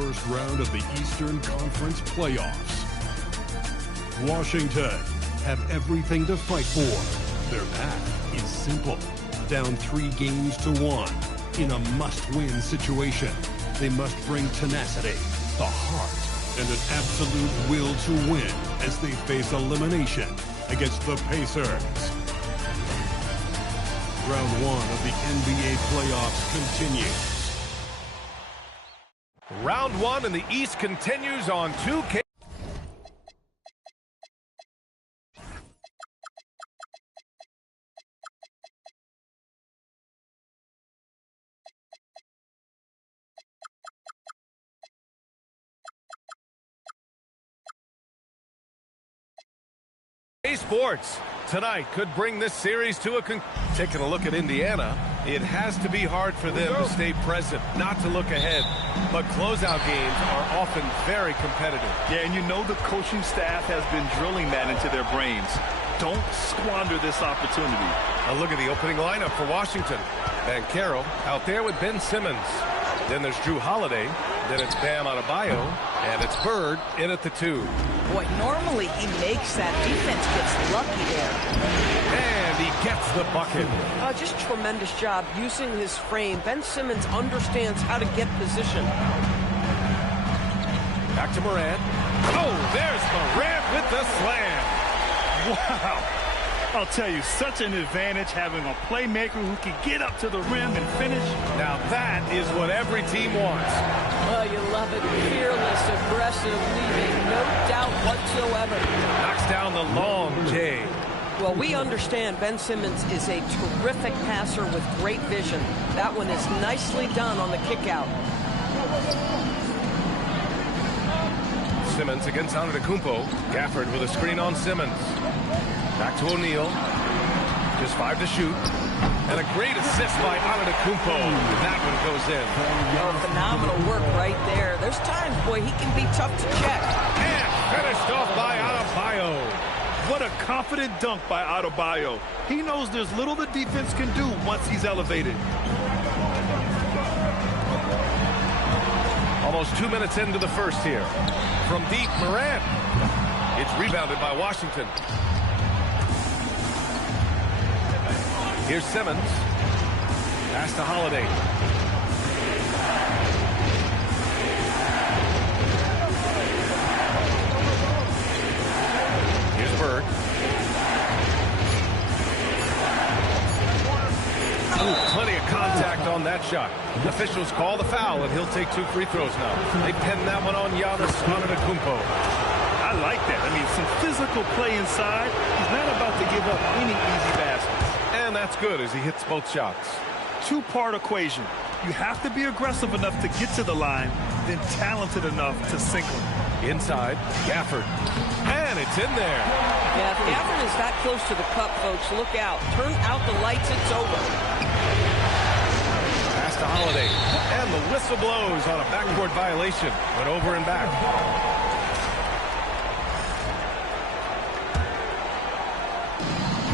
first round of the Eastern Conference playoffs. Washington have everything to fight for. Their path is simple. Down 3 games to 1 in a must-win situation. They must bring tenacity, the heart, and an absolute will to win as they face elimination against the Pacers. Round 1 of the NBA playoffs continues. Round 1 in the East continues on 2K. Sports tonight could bring this series to a Taking a look at Indiana, it has to be hard for them to stay present, not to look ahead. But closeout games are often very competitive. Yeah, and you know the coaching staff has been drilling that into their brains. Don't squander this opportunity. A look at the opening lineup for Washington. Banchero out there with Ben Simmons. Then there's Drew Holiday. Then it's Bam Adebayo. And it's Bird in at the 2. Boy, normally he makes that. Defense gets lucky there. And he gets the bucket. Just tremendous job using his frame. Ben Simmons understands how to get position. Back to Morant. Oh, there's Morant with the slam. Wow. I'll tell you, such an advantage having a playmaker who can get up to the rim and finish. Now that is what every team wants. Oh, you love it. Fearless, aggressive, leaving no doubt whatsoever. Knocks down the long J. Well, we understand Ben Simmons is a terrific passer with great vision. That one is nicely done on the kick out. Simmons against Antetokounmpo. Gafford with a screen on Simmons. Back to O'Neal. Just 5 to shoot. And a great assist by Antetokounmpo. That one goes in. Oh, phenomenal work right there. There's times, boy, he can be tough to check. And finished off by Adebayo. What a confident dunk by Adebayo. He knows there's little the defense can do once he's elevated. Almost 2 minutes into the first here. From deep, Morant. It's rebounded by Washington. Here's Simmons. Pass to Holiday. Here's Bird. Ooh, plenty of contact on that shot. Officials call the foul, and he'll take 2 free throws now. They pen that one on Giannis Antetokounmpo. I like that. I mean, some physical play inside. He's not about to give up any easy baskets. And that's good as he hits both shots. 2-part equation. You have to be aggressive enough to get to the line, then talented enough to sink them. Inside, Gafford. And it's in there. Yeah, if Gafford is that close to the cup, folks, look out. Turn out the lights, it's over. Pass to Holiday. And the whistle blows on a backboard violation. Went over and back.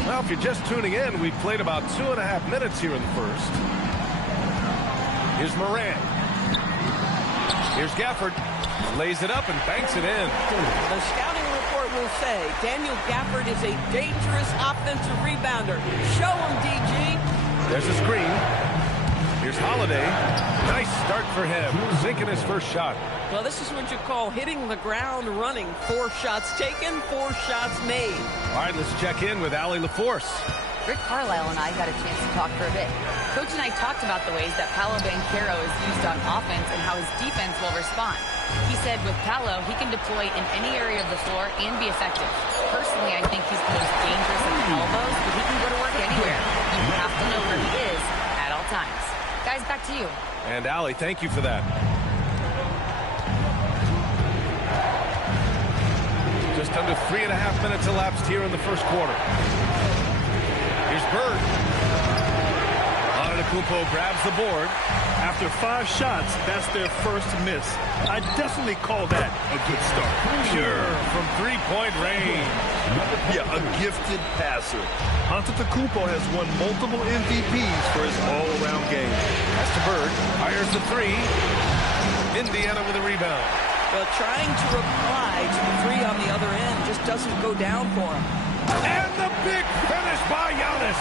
Well, if you're just tuning in, we've played about 2.5 minutes here in the first. Here's Morant. Here's Gafford. Lays it up and banks it in. The scouting report will say Daniel Gafford is a dangerous offensive rebounder. Show him, DG. There's a screen. Here's Holiday. Nice start for him. Sinking his first shot. Well, this is what you call hitting the ground running. 4 shots taken, 4 shots made. All right, let's check in with Allie LaForce. Rick Carlisle and I got a chance to talk for a bit. Coach and I talked about the ways that Paolo Banchero is used on offense and how his defense will respond. He said with Paolo, he can deploy in any area of the floor and be effective. Personally, I think he's the most dangerous at the elbows, but he can go to work anywhere. You have to know where he is at all times. Guys, back to you. And Allie, thank you for that. Just under 3.5 minutes elapsed here in the first quarter. Here's Bird. Antetokounmpo grabs the board. After 5 shots, that's their first miss. I definitely call that a good start. Pure from 3-point range. Yeah, a gifted passer. Antetokounmpo has won multiple MVPs for his all-around game. That's to Bird. Fires the 3. Indiana with a rebound. Well, trying to reply to the three on the other end just doesn't go down for him. And the big finish by Giannis.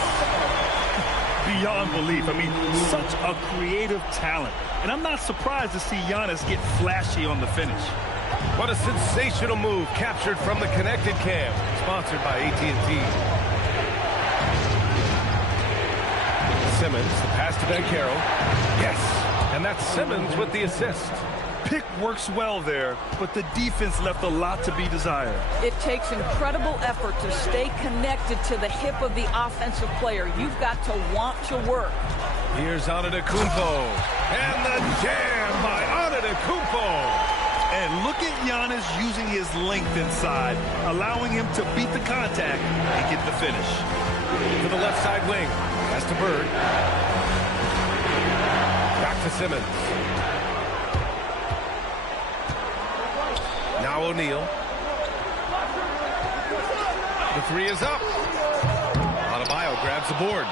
Beyond belief. I mean, such a creative talent. And I'm not surprised to see Giannis get flashy on the finish. What a sensational move captured from the Connected Cam, sponsored by AT&T. Simmons, the pass to Banchero. Yes, and that's Simmons with the assist. Pick works well there, but the defense left a lot to be desired. It takes incredible effort to stay connected to the hip of the offensive player. You've got to want to work. Here's Antetokounmpo, and the jam by Antetokounmpo. And look at Giannis using his length inside, allowing him to beat the contact and get the finish. To the left side wing. Pass to Bird. Back to Simmons. Now O'Neal. The three is up. Adebayo grabs the board.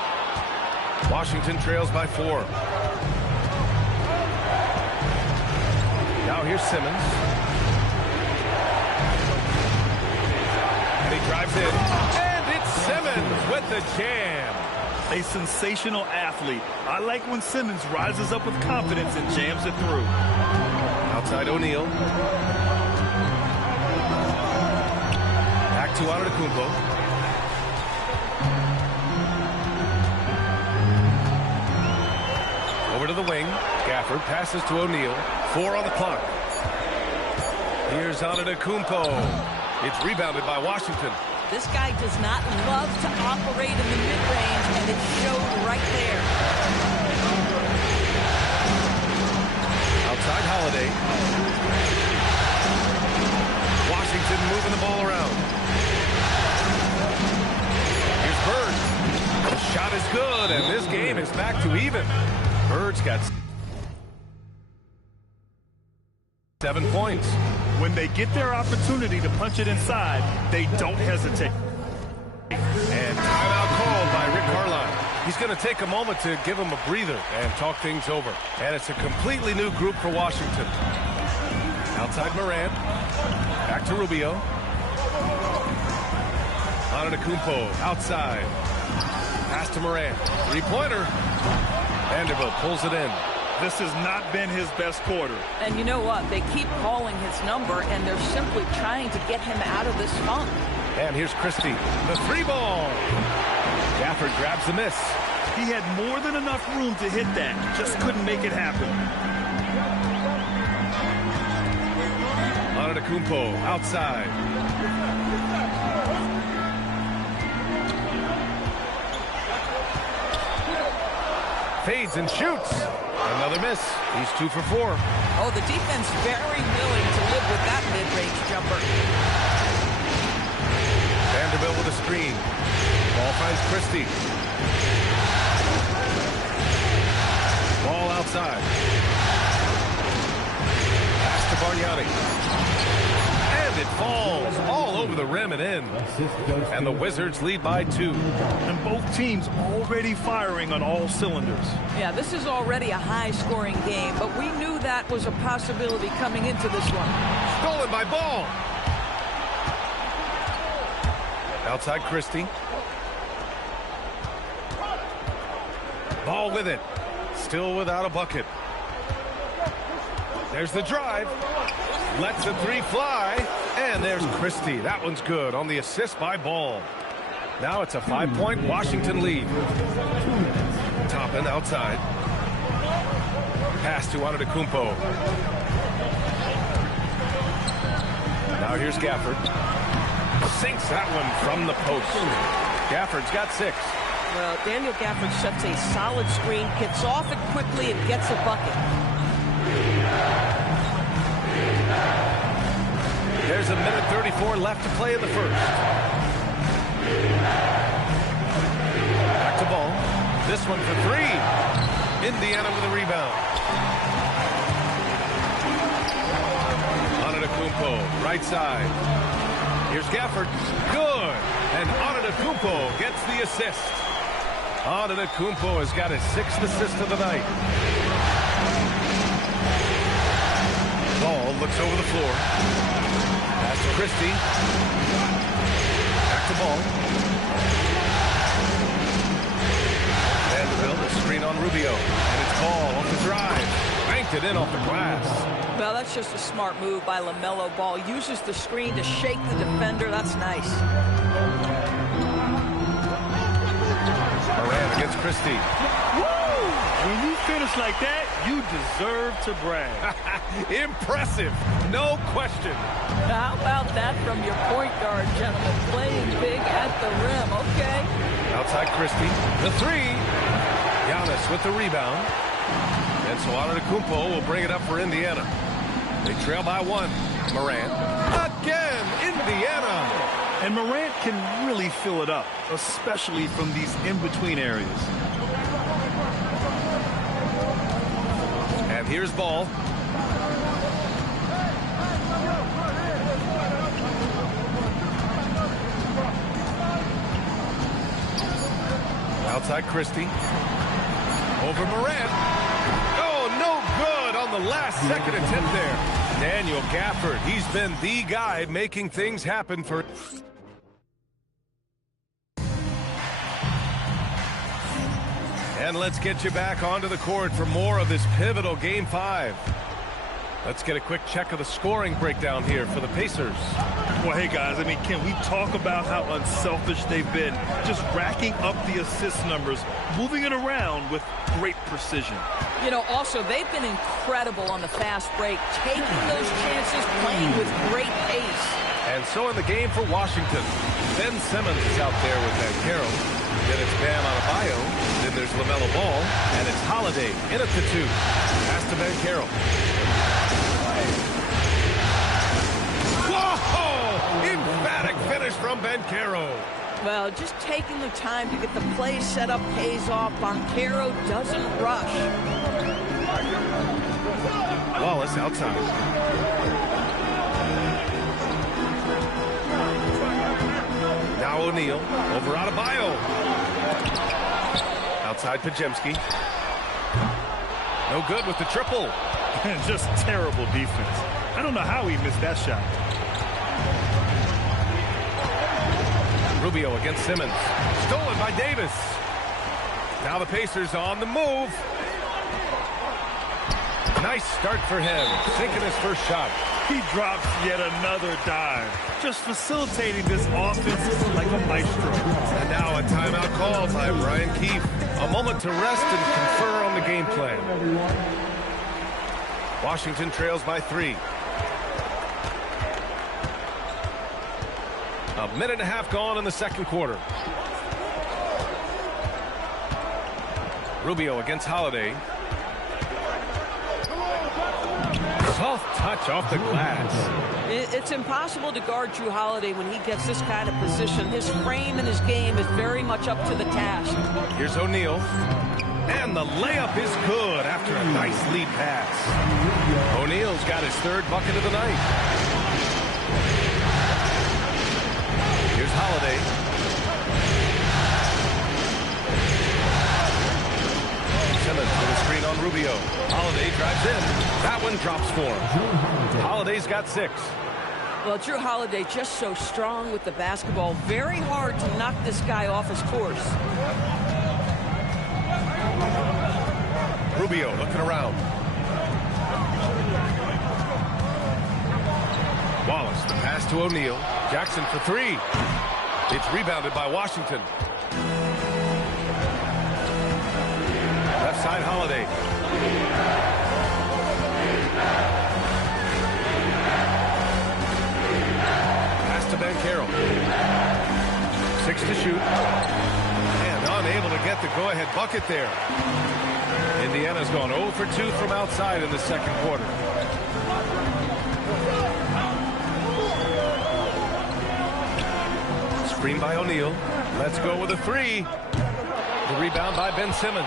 Washington trails by 4. Now here's Simmons. And he drives in. And it's Simmons with the jam. A sensational athlete. I like when Simmons rises up with confidence and jams it through. Outside O'Neal. Back to Antetokounmpo. Over to the wing. Gafford passes to O'Neal. 4 on the clock. Here's Antetokounmpo. It's rebounded by Washington. This guy does not love to operate in the mid-range, and it showed right there. Outside Holiday. Washington moving the ball around. Here's Bird. The shot is good, and this game is back to even. Bird's got 7 points. When they get their opportunity to punch it inside, they don't hesitate. And timeout called by Rick Carlisle. He's going to take a moment to give him a breather and talk things over. And it's a completely new group for Washington. Outside Morant. Back to Rubio. Antetokounmpo outside. Pass to Morant. Three-pointer. Vanderbilt pulls it in. This has not been his best quarter. And you know what? They keep calling his number, and they're simply trying to get him out of this funk. And here's Christie. The 3-ball. Gafford grabs the miss. He had more than enough room to hit that. Just couldn't make it happen. Antetokounmpo outside. Fades and shoots. Another miss. He's 2 for 4. Oh, the defense very willing to live with that mid-range jumper. Vanderbilt with a screen. Ball finds Christie. Ball outside. Pass to Bargnani. And it falls all over the rim and in. And the Wizards lead by 2. And both teams already firing on all cylinders. Yeah, this is already a high-scoring game, but we knew that was a possibility coming into this one. Stolen by Ball. Outside Christie. Ball with it. Still without a bucket. There's the drive. Lets the 3 fly. And there's Christie. That one's good on the assist by Ball. Now it's a 5-point Washington lead. Toppin outside. Pass to Antetokounmpo. Now here's Gafford. Sinks that one from the post. Gafford's got 6. Well, Daniel Gafford sets a solid screen, gets off it quickly, and gets a bucket. There's a minute 34 left to play in the first. Back to Ball. This one for 3. Indiana with a rebound. Antetokounmpo, right side. Here's Gafford. Good. And Antetokounmpo gets the assist. Antetokounmpo has got his 6th assist of the night. looks over the floor. Pass to Christie. Back to Ball. Vanderbilt, a screen on Rubio. And it's Ball off the drive. Banked it in off the glass. Well, that's just a smart move by LaMelo Ball. Uses the screen to shake the defender. That's nice. Moran against Christie. Woo! When you finish like that, you deserve to brag. Impressive. No question. How about that from your point guard, gentlemen? Playing big at the rim. Okay. Outside Christie. The three. Giannis with the rebound. And so Antetokounmpo will bring it up for Indiana. They trail by 1. Morant. Again, Indiana. And Morant can really fill it up, especially from these in-between areas. And here's Ball. Outside Christie. Over Morant. Oh, no good on the last second attempt there. Daniel Gafford, he's been the guy making things happen for... And let's get you back onto the court for more of this pivotal Game 5. Let's get a quick check of the scoring breakdown here for the Pacers. Well, hey, guys, I mean, can we talk about how unselfish they've been? Just racking up the assist numbers, moving it around with great precision. You know, also, they've been incredible on the fast break, taking those chances, playing with great pace. And so in the game for Washington, Ben Simmons is out there with Banchero. Then it's Bam Adebayo. Then there's LaMelo Ball. And it's Holiday in at the 2. Pass to Banchero. Whoa! Emphatic finish from Banchero. Well, just taking the time to get the play set up pays off. Banchero doesn't rush. Wallace outside. Now O'Neal over Adebayo. Outside Podziemski. No good with the triple. Just terrible defense. I don't know how he missed that shot. Rubio against Simmons. Stolen by Davis. Now the Pacers on the move. Nice start for him. Sinking his first shot. He drops yet another dive. Just facilitating this offense like a maestro. And now a timeout called by Brian Keefe. A moment to rest and confer on the game plan. Washington trails by 3. A minute and a half gone in the second quarter. Rubio against Holiday. Soft touch off the glass. It's impossible to guard Jrue Holiday when he gets this kind of position. His frame and his game is very much up to the task. Here's O'Neal. And the layup is good after a nice lead pass. O'Neal's got his 3rd bucket of the night. Here's Holiday. Simmons with a screen on Rubio. Holiday drives in. That one drops for him. Holiday's got 6. Well, Jrue Holiday just so strong with the basketball. Very hard to knock this guy off his course. Rubio looking around. Wallace, the pass to O'Neal. Jackson for 3. It's rebounded by Washington. Left side Holiday. Pass to Banchero. 6 to shoot. And unable to get the go-ahead bucket there. Indiana's gone 0 for 2 from outside in the second quarter. Screen by O'Neal. Let's go with a 3. The rebound by Ben Simmons.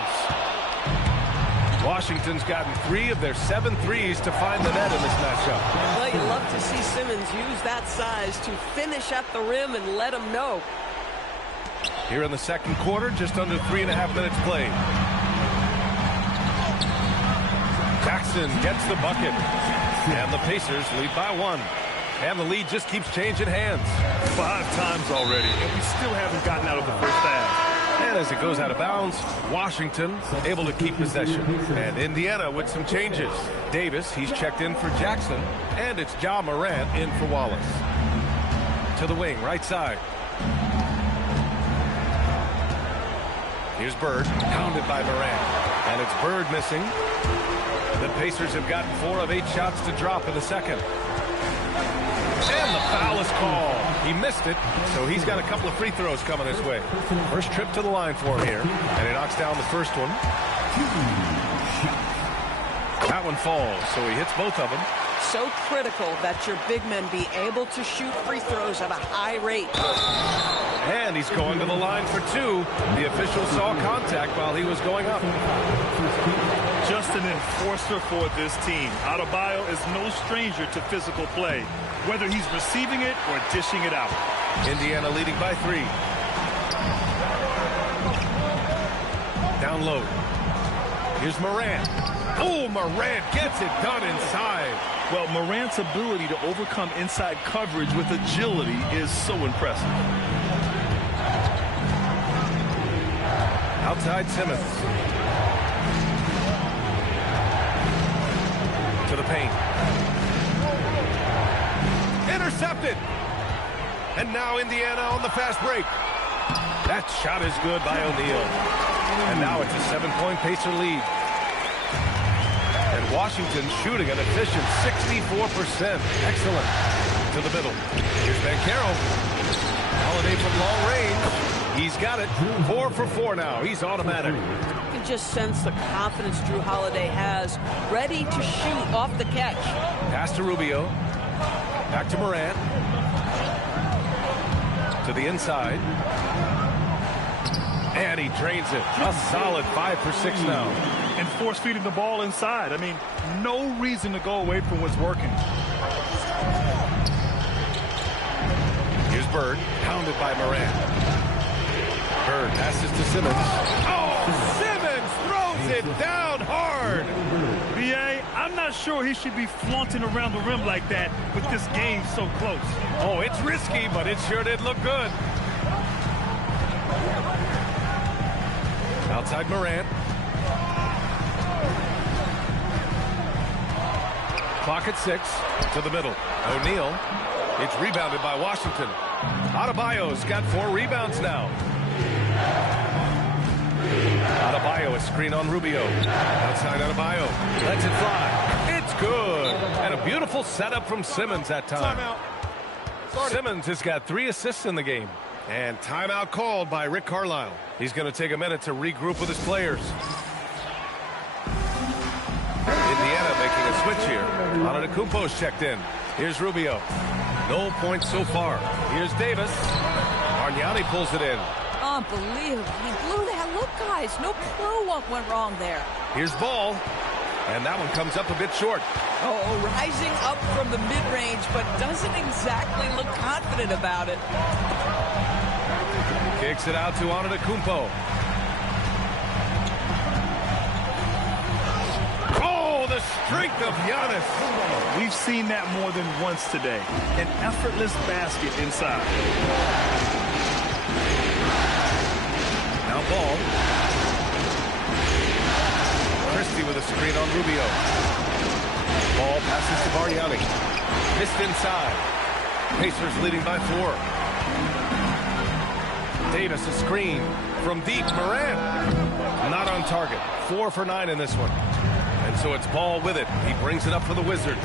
Washington's gotten 3 of their 7 threes to find the net in this matchup. Well, you love to see Simmons use that size to finish at the rim and let him know. Here in the second quarter, just under 3.5 minutes played. Jackson gets the bucket. And the Pacers lead by 1. And the lead just keeps changing hands. 5 times already, and we still haven't gotten out of the first half. And as it goes out of bounds, Washington able to keep possession. And Indiana with some changes. Davis, he's checked in for Jackson. And it's Ja Morant in for Wallace. To the wing, right side. Here's Bird, pounded by Morant. And it's Bird missing. The Pacers have gotten 4 of 8 shots to drop in the second. And the foul is called. He missed it, so he's got a couple of free throws coming his way. First trip to the line for him here. And he knocks down the first one. That one falls, so he hits both of them. So critical that your big men be able to shoot free throws at a high rate. And he's going to the line for 2. The official saw contact while he was going up. Just an enforcer for this team. Adebayo is no stranger to physical play, whether he's receiving it or dishing it out. Indiana leading by 3. Down low. Here's Morant. Oh, Morant gets it done inside. Well, Morant's ability to overcome inside coverage with agility is so impressive. Outside Simmons. To the paint. Intercepted. And now Indiana on the fast break. That shot is good by O'Neal. And now it's a 7-point Pacer lead. And Washington shooting an efficient 64%. Excellent. To the middle. Here's Banchero. Holiday from long range. He's got it. 4 for 4 now. He's automatic. You can just sense the confidence Drew Holiday has, ready to shoot off the catch. Pass to Rubio. Back to Morant. To the inside. And he drains it. A solid 5 for 6 now. And force feeding the ball inside. I mean, no reason to go away from what's working. Here's Bird, pounded by Morant. Bird passes to Simmons. Oh, Simmons throws it down hard. B.A., I'm not sure he should be flaunting around the rim like that with this game so close. Oh, it's risky, but it sure did look good. Outside Morant. Clock at 6. To the middle. O'Neal. It's rebounded by Washington. Adebayo's got 4 rebounds now. Adebayo, a screen on Rubio. Outside Adebayo. Lets it fly. It's good. And a beautiful setup from Simmons that time. Simmons has got 3 assists in the game. And timeout called by Rick Carlisle. He's going to take a minute to regroup with his players. Indiana making a switch here. Antetokounmpo's checked in. Here's Rubio. No points so far. Here's Davis. Bargnani pulls it in. Unbelievable. He blew that look, guys. No clue what went wrong there. Here's Ball. And that one comes up a bit short. Oh, rising up from the mid-range, but doesn't exactly look confident about it. Kicks it out to Antetokounmpo. Oh, the strength of Giannis. We've seen that more than once today. An effortless basket inside. Now Ball. Christie with a screen on Rubio. Ball passes to Bargnani. Missed inside. Pacers leading by 4. Davis a screen from deep. Morant not on target. 4 for 9 in this one. And so it's Ball with it. He brings it up for the Wizards.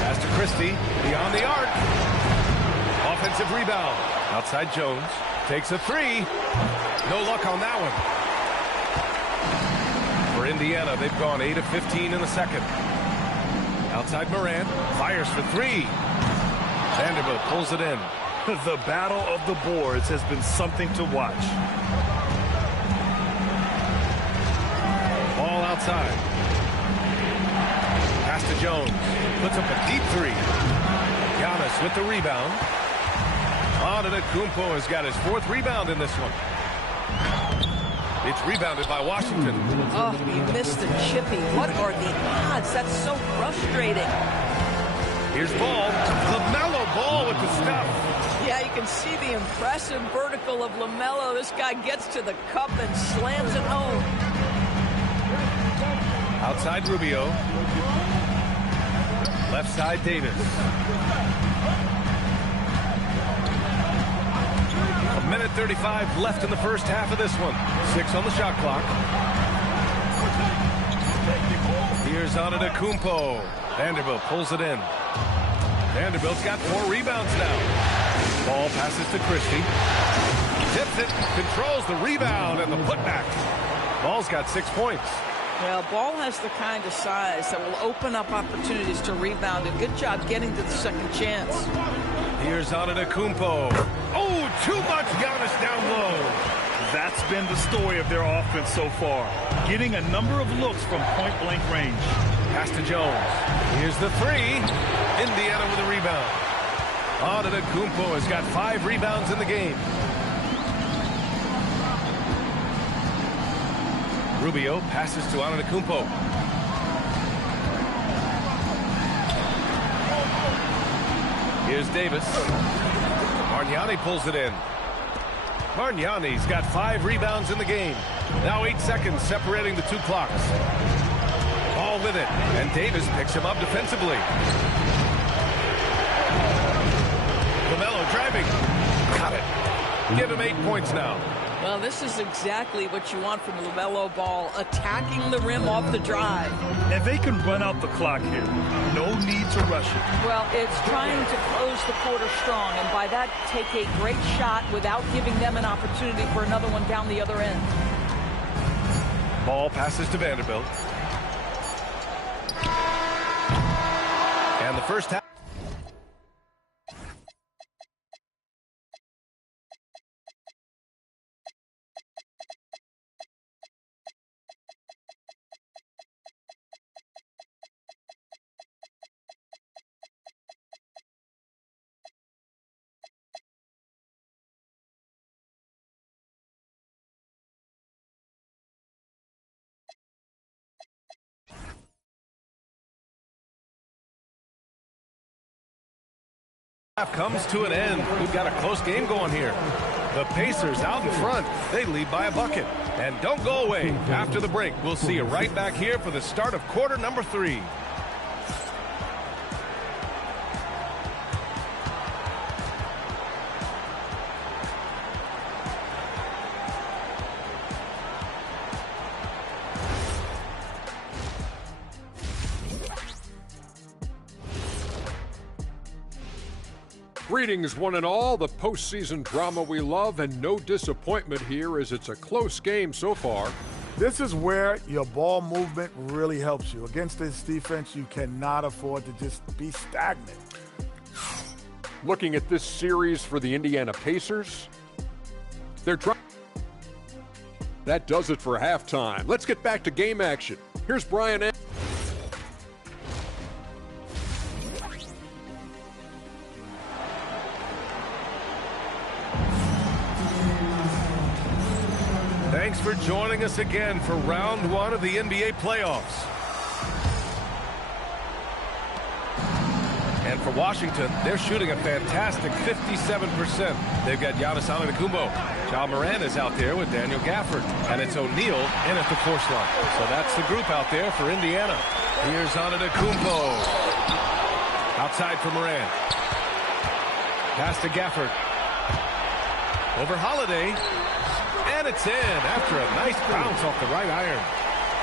Pass to Christie. Beyond the arc. Offensive rebound. Outside Jones. Takes a 3. No luck on that one. For Indiana, they've gone 8 of 15 in the second. Outside Morant. Fires for 3. Vanderbilt pulls it in. The battle of the boards has been something to watch. Ball outside. Pass to Jones. Puts up a deep 3. Giannis with the rebound. Antetokounmpo has got his 4th rebound in this one. It's rebounded by Washington. Oh, he missed the chippy. What are the odds? That's so frustrating. Here's Ball. LaMelo Ball with the stuff. Yeah, you can see the impressive vertical of LaMelo. This guy gets to the cup and slams it home. Outside Rubio. Left side Davis. A minute 35 left in the first half of this one. 6 on the shot clock. Here's Antetokounmpo. Vanderbilt pulls it in. Vanderbilt's got 4 rebounds now. Ball passes to Christie. Tips it, controls the rebound and the putback. Ball's got 6 points. Well, Ball has the kind of size that will open up opportunities to rebound. And good job getting to the second chance. Here's Antetokounmpo. Oh, too much Giannis down low. That's been the story of their offense so far. Getting a number of looks from point-blank range. Pass to Jones. Here's the 3. Indiana with a rebound. Antetokounmpo has got 5 rebounds in the game. Rubio passes to Antetokounmpo. Here's Davis. Bargnani pulls it in. Bargnani's got 5 rebounds in the game. Now 8 seconds separating the 2 clocks. Ball with it, and Davis picks him up defensively. LaMelo driving. Got it. Give him 8 points now. Well, this is exactly what you want from LaMelo Ball, attacking the rim off the drive. And they can run out the clock here. No need to rush it. Well, it's trying to close the quarter strong, and by that, take a great shot without giving them an opportunity for another one down the other end. Ball passes to Vanderbilt. And the first half. Half comes to an end. We've got a close game going here. The Pacers out in front. They lead by a bucket. And don't go away. After the break, we'll see you right back here for the start of quarter number 3. Greetings, one and all. The postseason drama we love, and no disappointment here as it's a close game so far. This is where your ball movement really helps you. Against this defense, you cannot afford to just be stagnant. Looking at this series for the Indiana Pacers, they're trying. That does it for halftime. Let's get back to game action. Here's Brian. Thanks for joining us again for round 1 of the NBA playoffs. And for Washington, they're shooting a fantastic 57%. They've got Giannis Antetokounmpo. Ja Morant is out there with Daniel Gafford. And it's O'Neal in at the force line. So that's the group out there for Indiana. Here's Antetokounmpo. Outside for Morant. Pass to Gafford. Over Holiday. And it's in after a nice bounce off the right iron.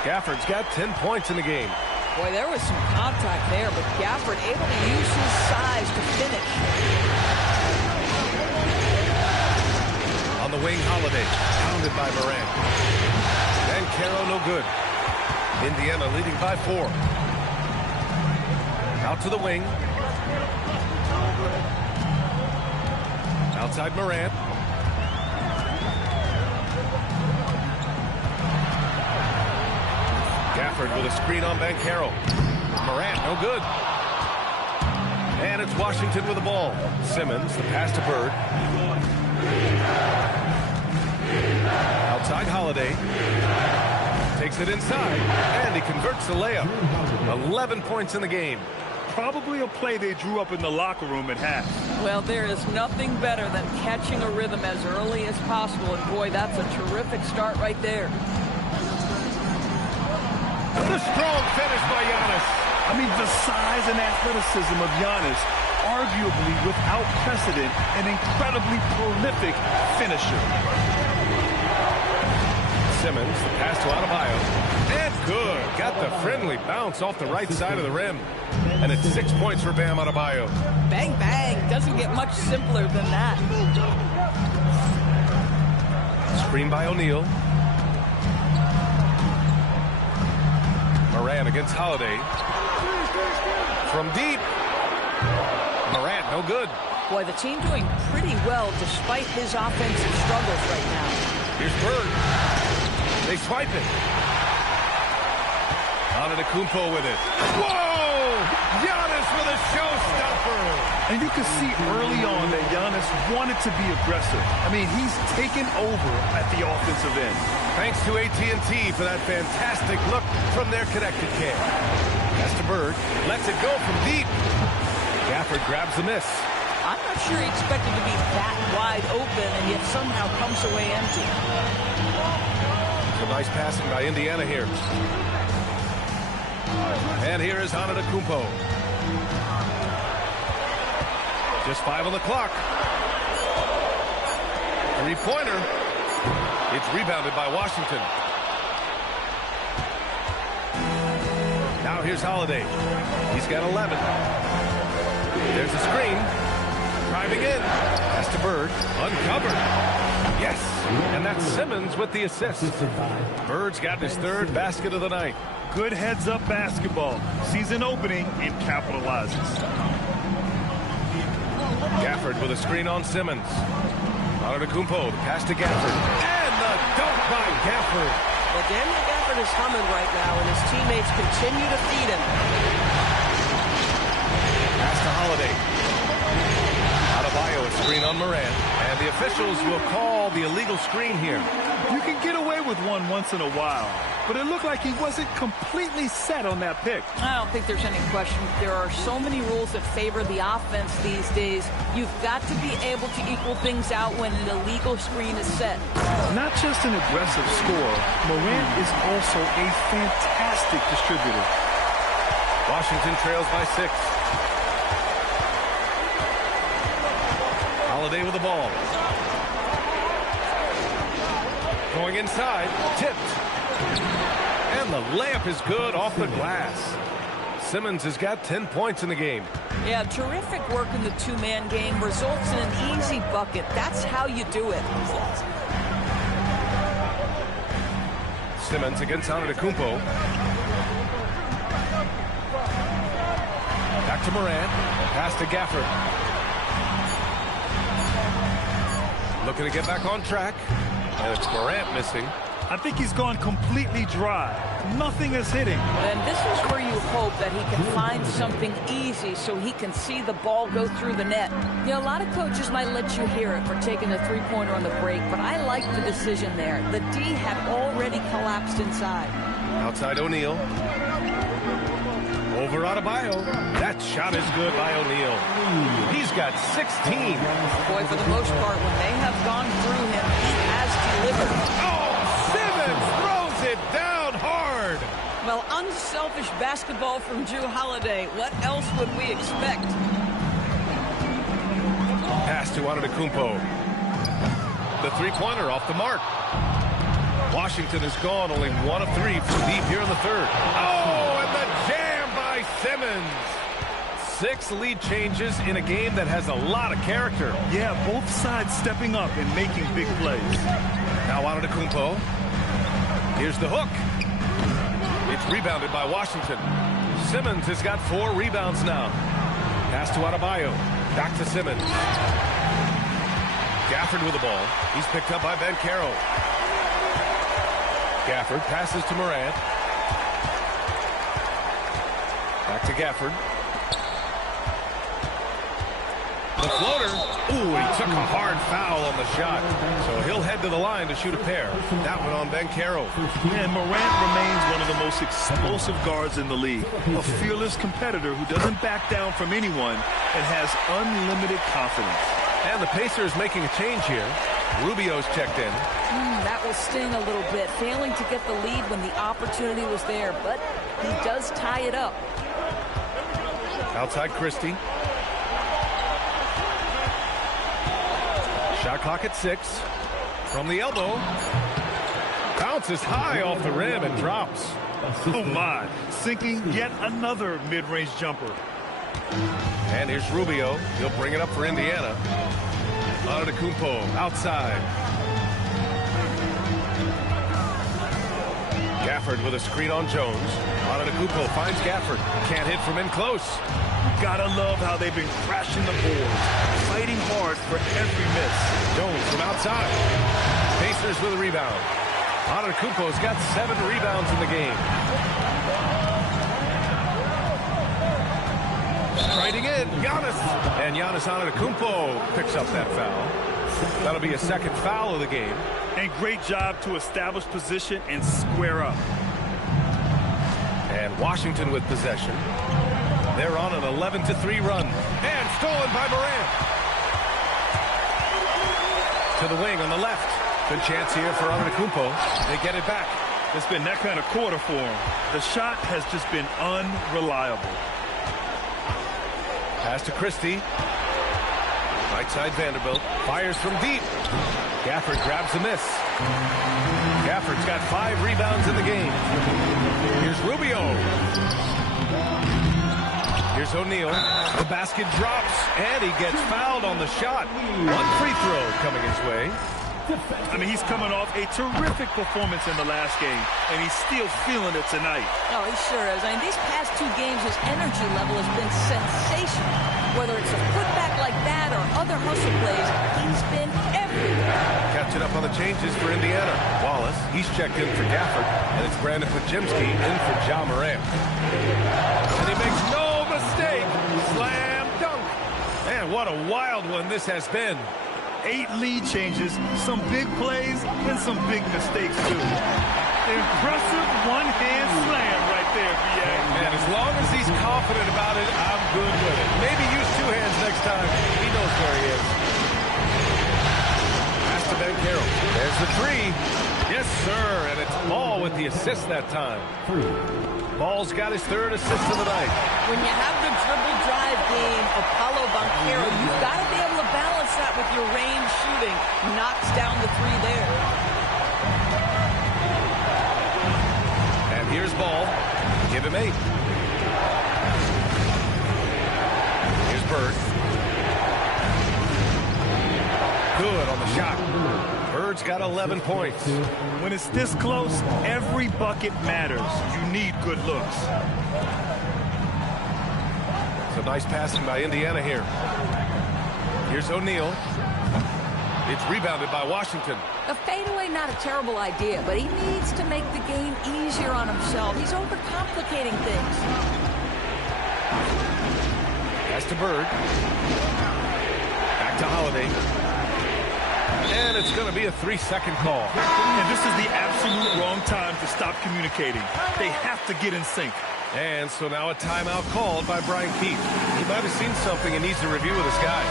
Gafford's got 10 points in the game. Boy, there was some contact there, but Gafford able to use his size to finish. On the wing, Holiday. Pounded by Morant. And Caro no good. Indiana leading by 4. Out to the wing. Outside Morant. Gafford with a screen on Banchero. Morant, no good. And it's Washington with the ball. Simmons, the pass to Bird. Outside Holiday. Holiday. Takes it inside, and he converts the layup. 11 points in the game. Probably a play they drew up in the locker room at half. Well, there is nothing better than catching a rhythm as early as possible, and boy, that's a terrific start right there. The strong finish by Giannis. I mean, the size and athleticism of Giannis, arguably without precedent, an incredibly prolific finisher. Simmons, the pass to Adebayo. And good. Got the friendly bounce off the right side of the rim. And it's 6 points for Bam Adebayo. Bang, bang. Doesn't get much simpler than that. Screen by O'Neal. Morant against Holiday. From deep. Morant, no good. Boy, the team doing pretty well despite his offensive struggles right now. Here's Bird. They swipe it. Antetokounmpo with it. Whoa! Giannis with a showstopper. And you can see early on that Giannis wanted to be aggressive. I mean, he's taken over at the offensive end. Thanks to AT&T for that fantastic look from their connected cam. Pass to Bird. Lets it go from deep. Gafford grabs the miss. I'm not sure he expected to be that wide open and yet somehow comes away empty. Some nice passing by Indiana here. And here is Antetokounmpo. Just 5 on the clock. Three-pointer. It's rebounded by Washington. Now here's Holiday. He's got 11. There's a screen. Driving in. Pass to Bird. Uncovered. Yes. And that's Simmons with the assist. Bird's got his third basket of the night. Good heads-up basketball. Sees an opening and capitalizes. Gafford with a screen on Simmons. Antetokounmpo, the pass to Gafford. And the dunk by Gafford. Well, Daniel Gafford is humming right now, and his teammates continue to feed him. Pass to Holiday. Adebayo, a screen on Morant. And the officials will call the illegal screen here. You can get away with one once in a while, but it looked like he wasn't completely set on that pick. I don't think there's any question. There are so many rules that favor the offense these days. You've got to be able to equal things out when an illegal screen is set. Not just an aggressive scorer, Morant is also a fantastic distributor. Washington trails by 6. Holiday with the ball. Going inside, tipped. And the layup is good off the glass. Simmons has got 10 points in the game. Yeah, terrific work in the two-man game results in an easy bucket. That's how you do it. Simmons against Antetokounmpo. Back to Morant. Pass to Gafford. Looking to get back on track. And it's Morant missing. I think he's gone completely dry. Nothing is hitting. And this is where you hope that he can find something easy so he can see the ball go through the net. You know, a lot of coaches might let you hear it for taking the three-pointer on the break, but I like the decision there. The D had already collapsed inside. Outside O'Neal. Over Adebayo. That shot is good by O'Neal. He's got 16. Boy, for the most part, when they have gone through him, he has delivered. Oh, Simmons throws it down hard. Well, unselfish basketball from Jrue Holiday. What else would we expect? Pass to Antetokounmpo. The three-pointer off the mark. Washington has gone only 1 of 3 from deep here in the third. Oh, and the jam by Simmons. 6 lead changes in a game that has a lot of character. Yeah, both sides stepping up and making big plays. Now Antetokounmpo. Here's the hook. It's rebounded by Washington. Simmons has got 4 rebounds now. Pass to Adebayo. Back to Simmons. Gafford with the ball. He's picked up by Banchero. Gafford passes to Morant. Back to Gafford. The floater. Ooh, he took a hard foul on the shot. So he'll head to the line to shoot a pair. That one on Banchero. And Morant remains one of the most explosive guards in the league. A fearless competitor who doesn't back down from anyone and has unlimited confidence. And the Pacers making a change here. Rubio's checked in. That will sting a little bit. Failing to get the lead when the opportunity was there, but he does tie it up. Outside Christie. Shot clock at 6. From the elbow. Bounces high off the rim and drops. Oh my, sinking yet another mid-range jumper. And here's Rubio. He'll bring it up for Indiana. Antetokounmpo outside. Gafford with a screen on Jones. Antetokounmpo finds Gafford. Can't hit from in close. Gotta love how they've been crashing the boards, fighting hard for every miss. Jones from outside. Pacers with a rebound. Antetokounmpo's got 7 rebounds in the game. Striding in, Giannis. And Giannis Antetokounmpo picks up that foul. That'll be a second foul of the game. And great job to establish position and square up. And Washington with possession. They're on an 11-3 run. And stolen by Morant. To the wing on the left. Good chance here for Antetokounmpo. They get it back. It's been that kind of quarter for him. The shot has just been unreliable. Pass to Christie. Right side Vanderbilt. Fires from deep. Gafford grabs the miss. Gafford's got 5 rebounds in the game. Here's Rubio. Here's O'Neal. The basket drops, and he gets fouled on the shot. 1 free throw coming his way. I mean, he's coming off a terrific performance in the last game, and he's still feeling it tonight. Oh, he sure is. I mean, these past 2 games, his energy level has been sensational. Whether it's a putback like that or other hustle plays, he's been everywhere. Catching up on the changes for Indiana. Wallace, he's checked in for Gafford, and it's Brandon Podziemski in for Ja Morant. And he makes no mistake. Slam dunk. Man, what a wild one this has been. 8 lead changes, some big plays, and some big mistakes, too. Impressive one-hand slam right there, B.A. Man, as long as he's confident about it, I'm good with it. Maybe use 2 hands next time. He knows where he is. Pass to Banchero. There's the 3. Yes, sir, and it's Ball with the assist that time. Ball's got his 3rd assist of the night. When you have the dribble drive game of Paolo Banchero, you've got to be able to balance that with your range shooting. Knocks down the 3 there. And here's Ball. Give him 8. Here's Bird. Good on the shot. Bird's got 11 points. When it's this close, every bucket matters. You need good looks. Some nice passing by Indiana here. Here's O'Neal. It's rebounded by Washington. A fadeaway, not a terrible idea, but he needs to make the game easier on himself. He's overcomplicating things. Pass to Bird. Back to Holiday. And it's going to be a 3-second call. And this is the absolute wrong time to stop communicating. They have to get in sync. And so now a timeout called by Brian Keefe. He might have seen something and needs to review with his guys.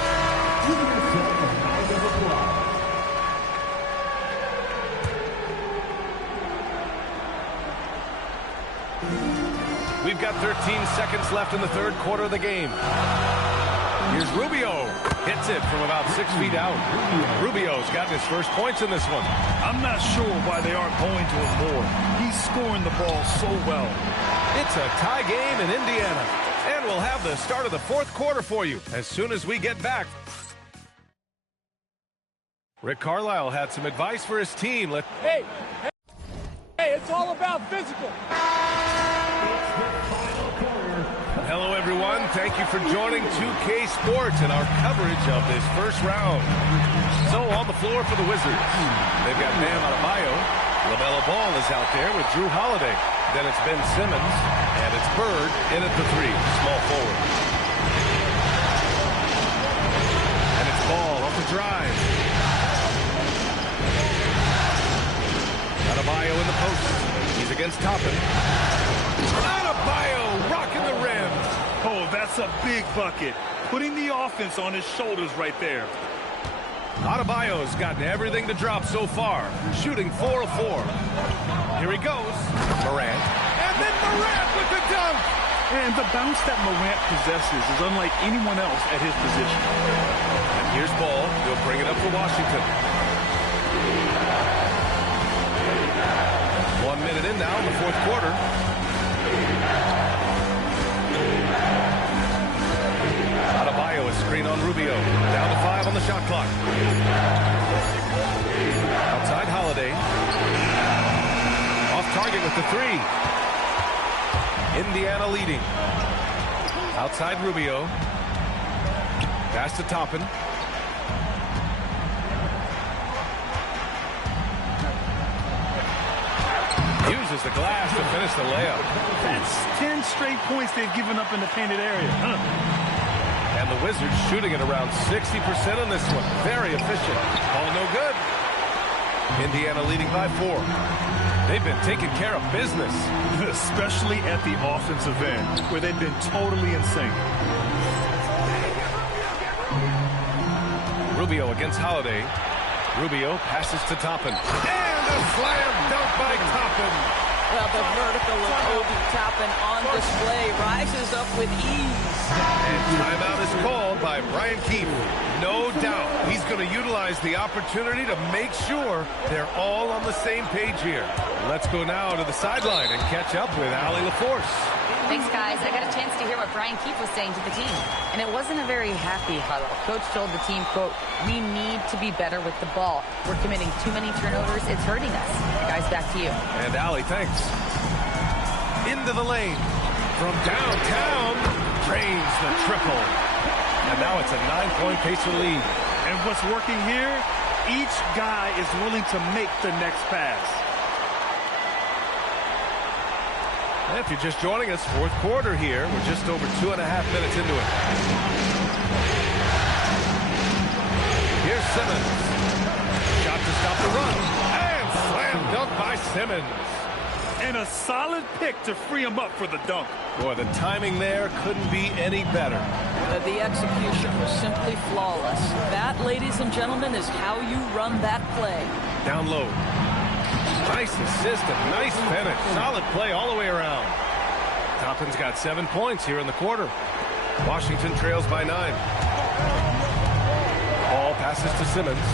We've got 13 seconds left in the 3rd quarter of the game. Here's Rubio. Hits it from about 6 feet out. Rubio's gotten his first points in this one. I'm not sure why they aren't going to him more. He's scoring the ball so well. It's a tie game in Indiana. And we'll have the start of the 4th quarter for you as soon as we get back. Rick Carlisle had some advice for his team. Hey, it's all about physical. Hello, everyone. Thank you for joining 2K Sports and our coverage of this first round. So, on the floor for the Wizards, they've got Bam Adebayo. LaMelo Ball is out there with Drew Holiday. Then it's Ben Simmons, and it's Bird in at the 3, small forward. drive. Adebayo in the post. He's against Toppin. Adebayo rocking the rim. Oh, that's a big bucket. Putting the offense on his shoulders right there. Adebayo's gotten everything to drop so far. Shooting 4 of 4. Here he goes. Morant. And then Morant with the dunk. And the bounce that Morant possesses is unlike anyone else at his position. And here's Ball. He'll bring it up for Washington. 1 minute in now in the fourth quarter. Adebayo is screen on Rubio. Down to 5 on the shot clock. Outside Holiday. Off target with the 3. Indiana leading. Outside Rubio. Pass to Toppin. Uses the glass to finish the layup. That's 10 straight points they've given up in the painted area. And the Wizards shooting at around 60% on this one. Very efficient. All no good. Indiana leading by 4. They've been taking care of business. Especially at the offensive end, where they've been totally in sync. Rubio against Holiday. Rubio passes to Toppin. And a slam dunk by Toppin. Well, the vertical of Obi Toppin on display rises up with ease. And timeout is called by Brian Keefe. No doubt he's going to utilize the opportunity to make sure they're all on the same page here. Let's go now to the sideline and catch up with Allie LaForce. Thanks, guys. I got a chance to hear what Brian Keefe was saying to the team. And it wasn't a very happy huddle. Coach told the team, quote, "We need to be better with the ball. We're committing too many turnovers. It's hurting us." Guys, back to you. And Allie, thanks. Into the lane. From downtown, drains the triple. And now it's a 9-point Pacer lead. And what's working here, each guy is willing to make the next pass. And if you're just joining us, fourth quarter here. We're just over 2.5 minutes into it. Here's Simmons. Shot to stop the run. And slam dunk by Simmons. And a solid pick to free him up for the dunk. Boy, the timing there couldn't be any better. The execution was simply flawless. That, ladies and gentlemen, is how you run that play. Down low. Nice assist and nice finish. Solid play all the way around. Toppin's got 7 points here in the quarter. Washington trails by 9. Ball passes to Simmons.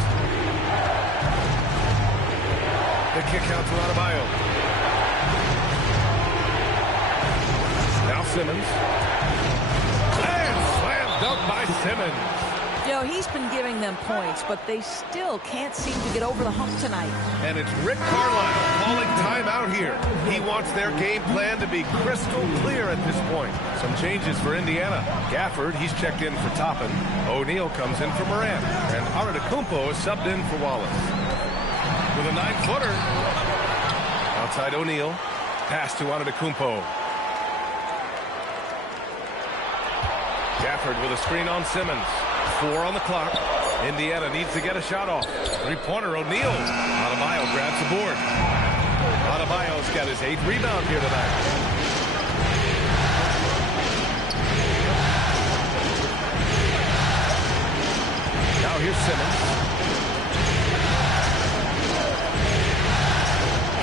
The kick out to Adebayo. Now Simmons. And slam dunk by Simmons. You know, he's been giving them points, but they still can't seem to get over the hump tonight. And it's Rick Carlisle calling timeout here. He wants their game plan to be crystal clear at this point. Some changes for Indiana. Gafford, he's checked in for Toppin. O'Neal comes in for Morant. And Antetokounmpo is subbed in for Wallace. With a 9-footer. Outside O'Neal. Pass to Antetokounmpo. Gafford with a screen on Simmons. 4 on the clock. Indiana needs to get a shot off. 3-pointer O'Neal. Adebayo grabs the board. Adebayo's got his 8th rebound here tonight. Now here's Simmons.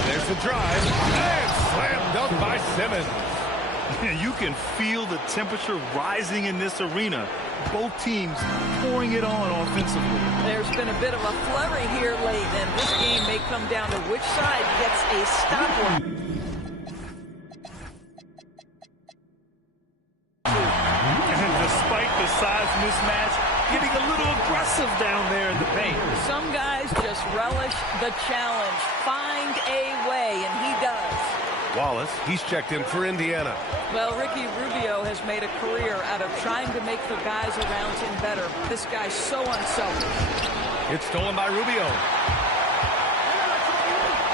There's the drive. And slam dunk by Simmons. You can feel the temperature rising in this arena. Both teams pouring it on offensively. There's been a bit of a flurry here late, and this game may come down to which side gets a stop. And despite the size mismatch, getting a little aggressive down there in the paint. Some guys just relish the challenge. Find a way, and he does. Wallace, he's checked in for Indiana. Well, Ricky Rubio has made a career out of trying to make the guys around him better. This guy's so unselfish. It's stolen by Rubio.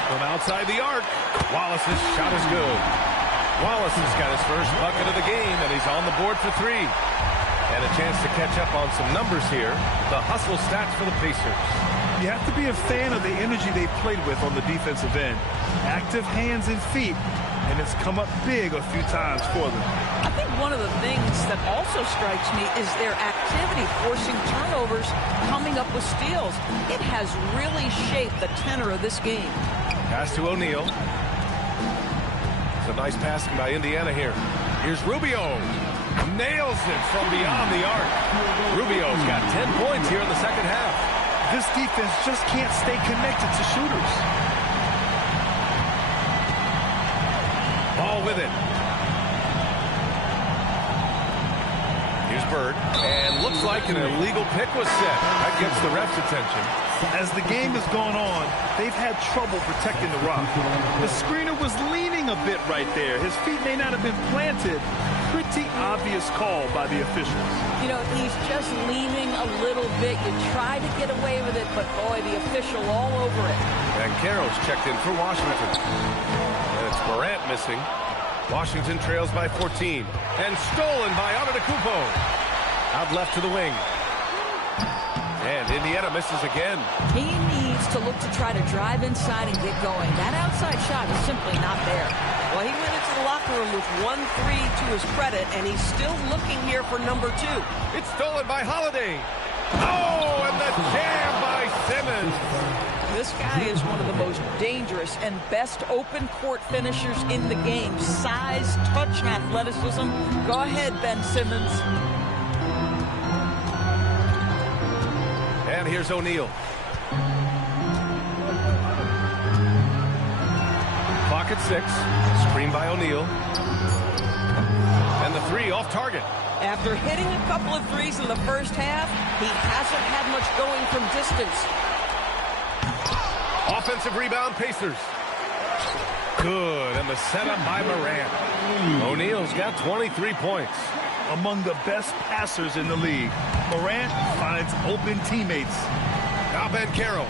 From outside the arc, Wallace's shot is good. Wallace has got his first bucket of the game, and he's on the board for 3. And a chance to catch up on some numbers here. The hustle stats for the Pacers. You have to be a fan of the energy they played with on the defensive end. Active hands and feet, and it's come up big a few times for them. I think one of the things that also strikes me is their activity, forcing turnovers, coming up with steals. It has really shaped the tenor of this game. Pass to O'Neal. Some nice passing by Indiana here. Here's Rubio. Nails it from beyond the arc. Rubio's got 10 points here in the second half. This defense just can't stay connected to shooters. Ball with it. Here's Bird. And looks like an illegal pick was set. That gets the ref's attention. As the game has gone on, they've had trouble protecting the rock. The screener was leaning a bit right there. His feet may not have been planted. Pretty obvious call by the officials. You know, he's just leaning a little bit. You try to get away with it, but boy, the official all over it. And Carroll's checked in for Washington. And it's Morant missing. Washington trails by 14. And stolen by Antetokounmpo. Out left to the wing. And Indiana misses again. He needs to look to try to drive inside and get going. That outside shot is simply not there. Well, he went into the locker room with 1-3 to his credit, and he's still looking here for number 2. It's stolen by Holiday. Oh, and the jam by Simmons. This guy is one of the most dangerous and best open court finishers in the game. Size, touch, and athleticism. Go ahead, Ben Simmons. And here's O'Neal. Clock at 6. Screen by O'Neal. And the three off target. After hitting a couple of threes in the first half, he hasn't had much going from distance. Offensive rebound, Pacers. Good, and the setup by Morant. O'Neal's got 23 points. Among the best passers in the league, Morant finds open teammates. Now Ben Carroll.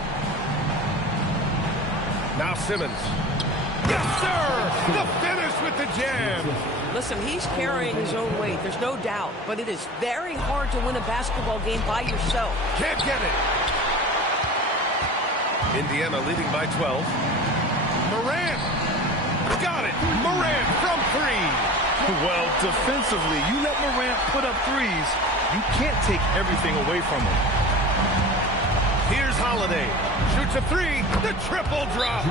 Now Simmons. Yes, sir! The finish with the jam. Listen, he's carrying his own weight, there's no doubt, but it is very hard to win a basketball game by yourself. Can't get it. Indiana leading by 12. Morant. Got it. Morant from 3. Well, defensively, you let Morant put up threes, you can't take everything away from him. Here's Holiday. Shoots a 3. The triple drop.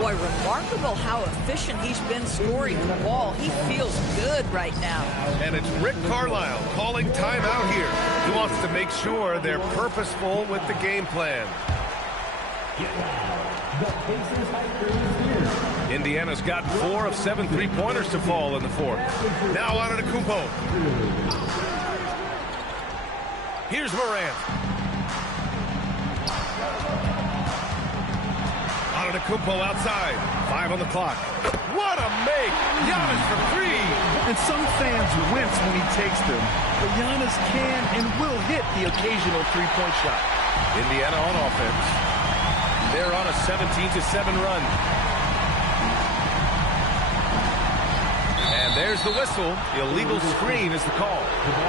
Boy, remarkable how efficient he's been scoring the ball. He feels good right now. And it's Rick Carlisle calling timeout here. He wants to make sure they're purposeful with the game plan. Indiana's got 4 of 7 3-pointers to fall in the fourth. Now Antetokounmpo. Here's Morant. Antetokounmpo outside. 5 on the clock. What a make! Giannis for 3. And some fans wince when he takes them, but Giannis can and will hit the occasional three-point shot. Indiana on offense. They're on a 17-7 run. And there's the whistle. The illegal screen is the call.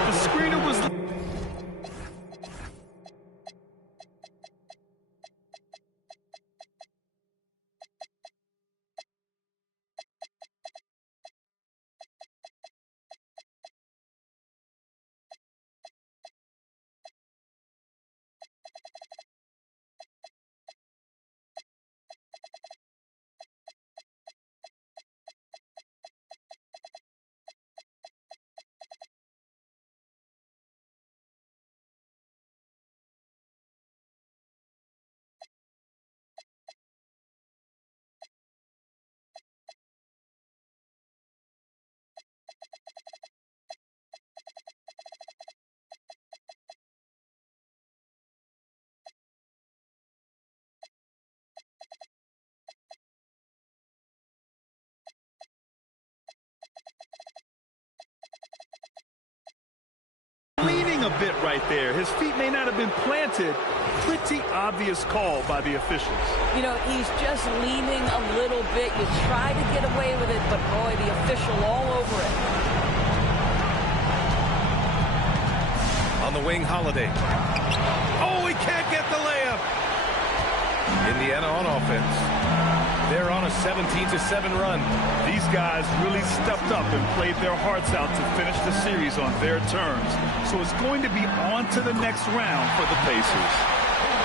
The screener was... leaning a bit right there. His feet may not have been planted. Pretty obvious call by the officials. You know, he's just leaning a little bit. You try to get away with it, but boy, the official all over it. On the wing, Holiday. Oh, he can't get the layup. Indiana on offense. They're on a 17-7 run. These guys really stepped up and played their hearts out to finish the series on their terms. So it's going to be on to the next round for the Pacers.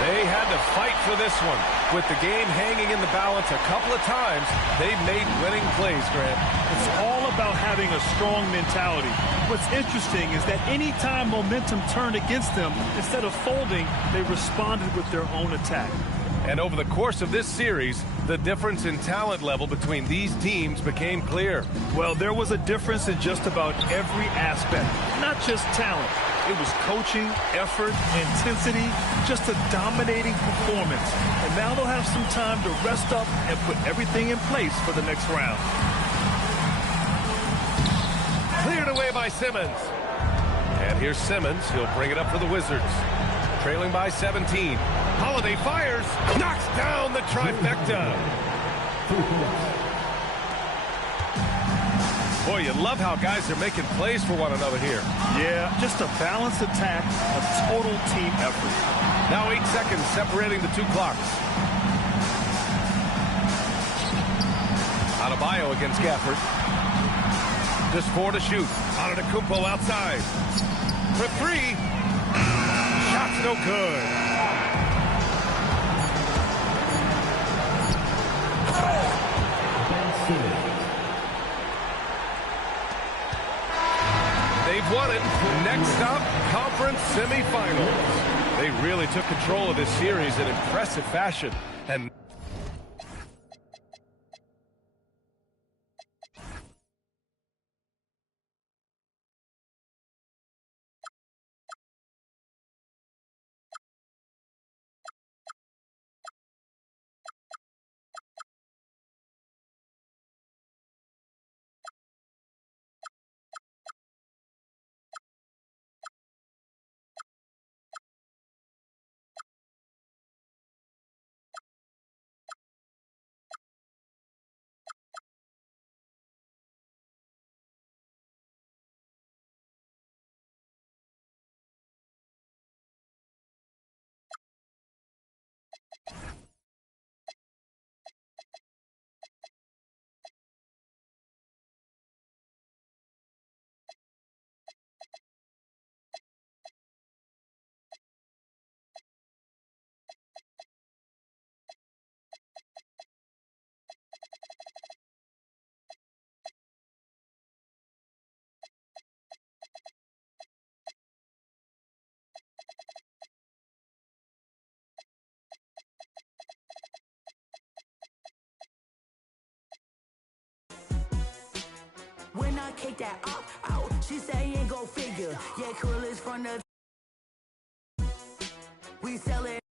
They had to fight for this one. With the game hanging in the balance a couple of times, they've made winning plays, Grant. It's all about having a strong mentality. What's interesting is that any time momentum turned against them, instead of folding, they responded with their own attack. And over the course of this series, the difference in talent level between these teams became clear. Well, there was a difference in just about every aspect, not just talent. It was coaching, effort, intensity, just a dominating performance. And now they'll have some time to rest up and put everything in place for the next round. Cleared away by Simmons. And here's Simmons. He'll bring it up for the Wizards. Trailing by 17. Holiday fires. Knocks down the trifecta. Boy, you love how guys are making plays for one another here. Yeah, just a balanced attack, a total team effort. Now 8 seconds separating the two clocks. Adebayo against Gafford. Just 4 to shoot. Antetokounmpo outside. For 3. Shot's no good. They've won it. Next stop, conference semifinals. They really took control of this series in impressive fashion. And when I kick that out, she say ain't go figure. Yeah, cool is from the we sell it.